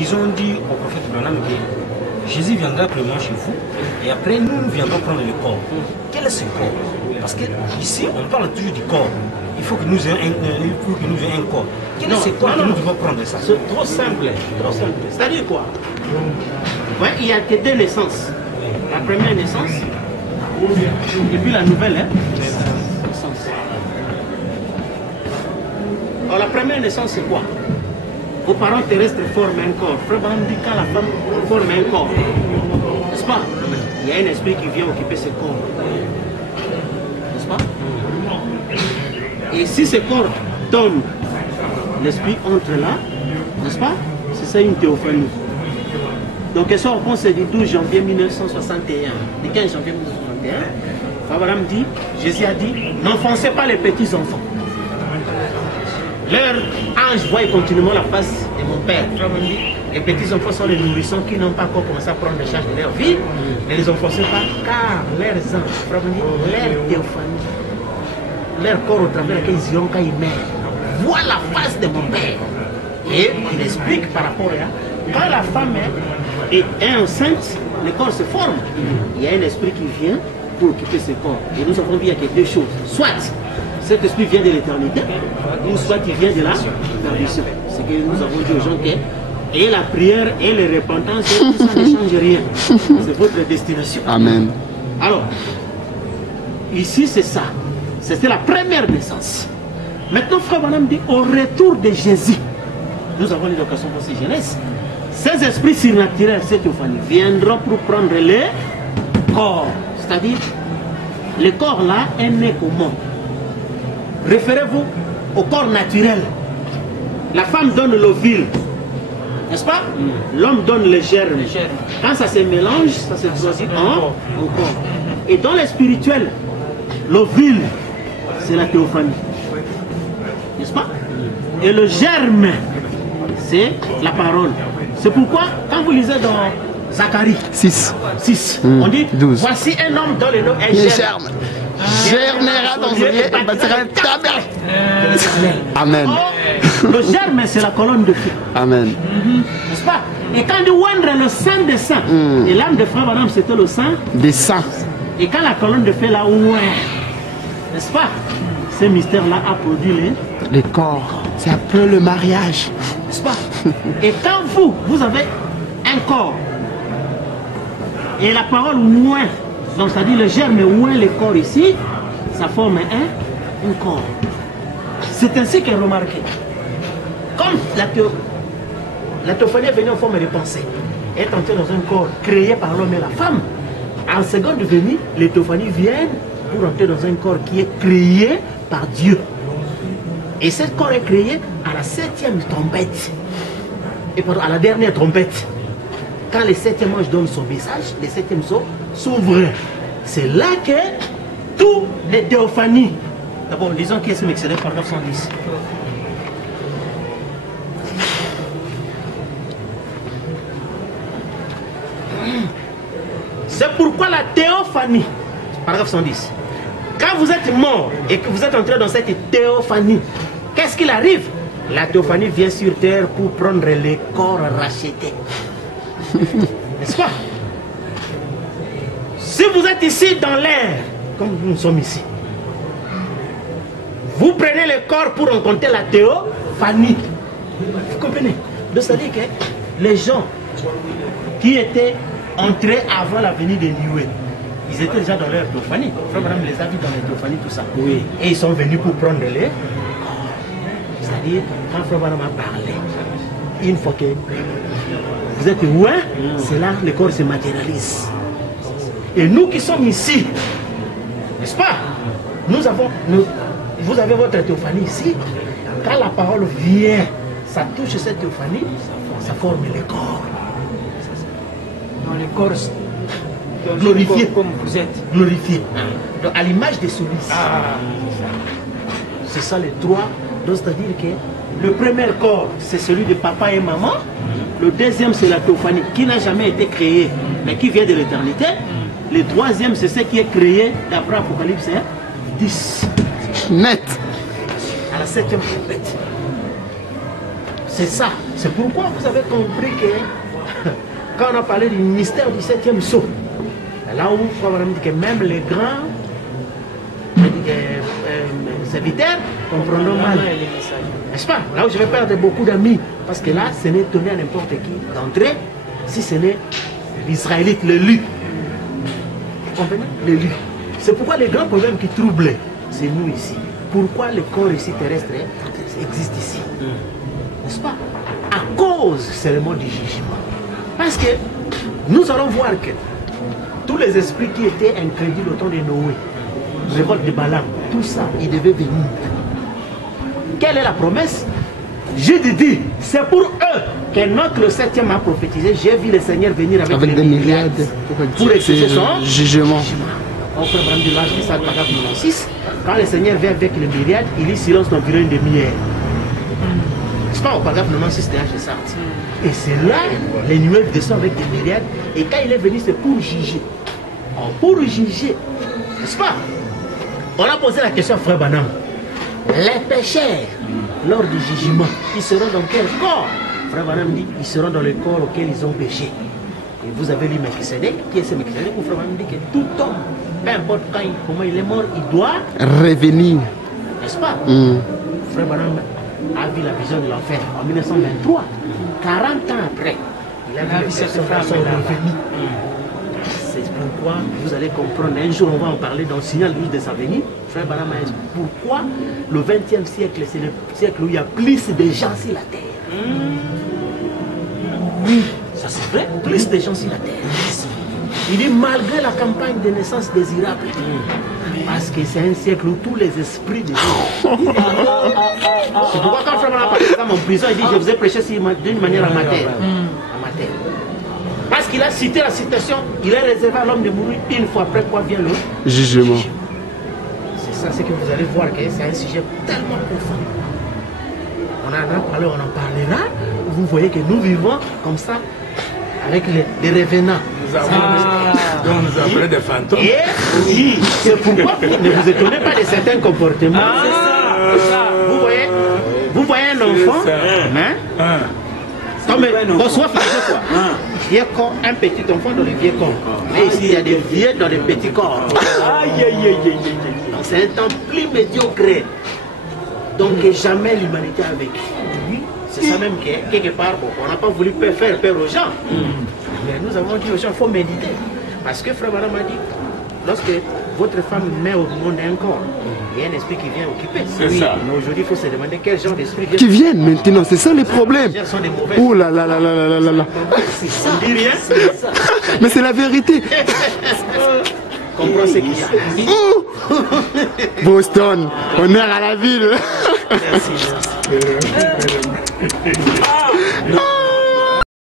ils ont dit au prophète Branham que Jésus viendra premièrement chez vous et après nous viendrons prendre le corps. Quel est ce corps? Parce que ici on parle toujours du corps. Il faut que nous ayons un corps. Quel est ce corps que nous devons prendre ça? C'est trop simple, trop simple. C'est-à-dire quoi? Ouais, il n'y a que deux naissances. La première naissance et puis la nouvelle naissance. Alors la première naissance c'est quoi? Vos parents terrestres forment un corps. Frère Branham dit quand la femme forme un corps, n'est-ce pas? Il y a un esprit qui vient occuper ce corps. N'est-ce pas? Et si ce corps tombe, l'esprit entre là, n'est-ce pas? C'est ça une théophanie. Donc, question réponse c'est du 12 janvier 1961. Du 15 janvier 1961, Frère Branham dit, Jésus a dit, n'enfoncez pas les petits enfants. Leur ange voit continuellement la face de mon père. Les petits enfants sont les nourrissons qui n'ont pas encore commencé à prendre les charges de leur vie. Ne les enfoncez pas, car leurs anges, leur théophanie, leur corps au travers lequel ils iront quand ils meurent, voient la face de mon père. Et il explique par rapport à quand la femme est enceinte, le corps se forme. Il y a un esprit qui vient pour occuper ce corps. Et nous avons vu qu'il y a deux choses. Soit cet esprit vient de l'éternité, ou soit il vient de la perdition. C'est que nous avons dit aux gens que et la prière et la repentance, tout ça ne change rien. C'est votre destination. Amen. Alors, ici c'est ça. C'était la première naissance. Maintenant, Frère Branham dit au retour de Jésus, nous avons l'éducation pour ces jeunesses. Ces esprits surnaturels, cette théophanie, viendront pour prendre le corps. C'est-à-dire, le corps là est né comment? Référez-vous au corps naturel. La femme donne l'ovule, n'est-ce pas? L'homme donne le germe. Quand ça se mélange, ça se transforme en corps. Et dans le spirituel, l'ovule, c'est la théophanie. N'est-ce pas? Et le germe, c'est la parole. C'est pourquoi, quand vous lisez dans Zacharie 6, on dit 12. Voici un homme dont le nom est germe. Germera dans ce lieu et bâtira un tabernacle. Amen. Le germe, c'est la colonne de feu. Amen. N'est-ce pas? Et quand on oindre le sang des saints, et l'âme de Frère Branham, c'était le sang des saints. Et quand la colonne de feu là, ouais, n'est-ce pas? Ce mystère-là a produit les corps. C'est appelé le mariage. N'est-ce pas? Et quand vous avez un corps, et la parole ouin, donc c'est-à-dire le germe ouin le corps ici, ça forme un corps. C'est ainsi qu'est remarqué. Comme la théophanie est venue en forme de pensée, est entrée dans un corps créé par l'homme et la femme, en seconde venue, les théophanies viennent pour entrer dans un corps qui est créé par Dieu. Et ce corps est créé à la 7e trompette. Et pardon, à la dernière trompette. Quand le 7e ange donne son message, le 7e sceau s'ouvre. C'est là que toutes les théophanies. D'abord, disons qu'est-ce que c'est par 910. C'est pourquoi la théophanie, paragraphe 110, quand vous êtes mort et que vous êtes entré dans cette théophanie, qu'est-ce qu'il arrive? La théophanie vient sur terre pour prendre les corps rachetés. N'est-ce pas? Si vous êtes ici dans l'air, comme nous sommes ici, vous prenez le corps pour rencontrer la théophanie. Vous comprenez? Donc ça veut dire que les gens qui étaient entrés avant la venue de Niue, ils étaient déjà dans leur théophanie. Frère Branham les a vus dans les théophanies, tout ça. Oui. Et ils sont venus pour prendre les corps. C'est-à-dire, quand Frère Branham a parlé, une fois que vous êtes loin, c'est là que le corps se matérialise. Et nous qui sommes ici, n'est-ce pas? Vous avez votre théophanie ici. Quand la parole vient, ça touche cette théophanie, ça forme le corps. Dans le corps glorifié comme vous êtes. Glorifié. Donc à l'image de celui-ci. C'est ça les trois. Donc c'est-à-dire que le premier corps, c'est celui de papa et maman. Le deuxième, c'est la théophanie qui n'a jamais été créée, mais qui vient de l'éternité. Le troisième, c'est ce qui est créé d'après Apocalypse 10. Net. À la 7e trompette. C'est ça. C'est pourquoi vous avez compris que quand on a parlé du mystère du 7e sceau, là où Frère Branham dit que même les grands serviteurs comprendront mal. N'est-ce pas? Là où je vais perdre beaucoup d'amis, parce que là, ce n'est donné à n'importe qui d'entrer, si ce n'est l'Israélite, l'élu. Vous comprenez? L'élu. C'est pourquoi les grands problèmes qui troublent, c'est nous ici. Pourquoi le corps ici terrestre existe ici? N'est-ce pas? À cause seulement du jugement. Parce que nous allons voir que tous les esprits qui étaient incrédules au temps de Noé, révolte de Balaam, tout ça, il devait venir. Quelle est la promesse? Jude dit, c'est pour eux qu'Enoch le 7e a prophétisé. J'ai vu le Seigneur venir avec des myriades pour exercer son jugement. On peut prendre de l'âge qui s'appelle paragraphe 96. Quand le Seigneur vient avec les myriades, il y silence d'environ une demi-heure. C'est pas au paragraphe 96 de l'âge de Sartre. Et c'est là, les nuages descendent avec des myriades. Et quand il est venu, c'est pour juger. Pour juger, n'est-ce pas? On a posé la question à Frère Branham. Les pécheurs, lors du jugement, ils seront dans quel corps? Frère Branham dit, ils seront dans le corps auquel ils ont péché. Et vous avez lu Melchisedec, qui est ce Melchisedec? Frère Branham dit que tout homme, peu importe comment il est mort, il doit revenir. N'est-ce pas? Frère Branham a vu la vision de l'enfer en 1923. 40 ans après, il a vu les personnes qui sont revenues. C'est pourquoi vous allez comprendre, un jour on va en parler dans le signal de sa venue. Frère Branham a dit pourquoi le 20e siècle, c'est le siècle où il y a plus de gens sur la terre. Oui, ça c'est vrai, plus de gens sur la terre. Il dit malgré la campagne de naissance désirable, parce que c'est un siècle où tous les esprits de Dieu. C'est pourquoi quand Frère Branham a parlé en prison, il dit je vous ai prêché d'une manière amateur. Parce qu'il a cité la citation, il est réservé à l'homme de mourir une fois après quoi vient le jugement. C'est ça, c'est que vous allez voir que c'est un sujet tellement profond. On en parlera, on en parlera. Vous voyez que nous vivons comme ça avec les revenants. Donc nous appelons des fantômes. Et oui, c'est pourquoi ne vous étonnez pas de certains comportements. Vous voyez un enfant, comme bonsoir, quoi. Vieux corps, un petit enfant dans le vieux corps. Mais ici, il y a des vieux dans les petits corps. Donc c'est un temps plus médiocre. Donc jamais l'humanité a vécu. C'est ça même que quelque part, on n'a pas voulu faire peur aux gens. Mais nous avons dit aux gens, il faut méditer. Parce que Frère Branham a dit, lorsque votre femme met au monde un corps, il y a un esprit qui vient occuper. C'est ça. Mais aujourd'hui, il faut se demander quel genre d'esprit vient. Qui viennent maintenant, c'est ça les problèmes. Oh là là là là là là là. C'est ça. On dit rien. Mais c'est la vérité. Comprends ce qu'il y a. Oh Boston, honneur à la ville. Merci.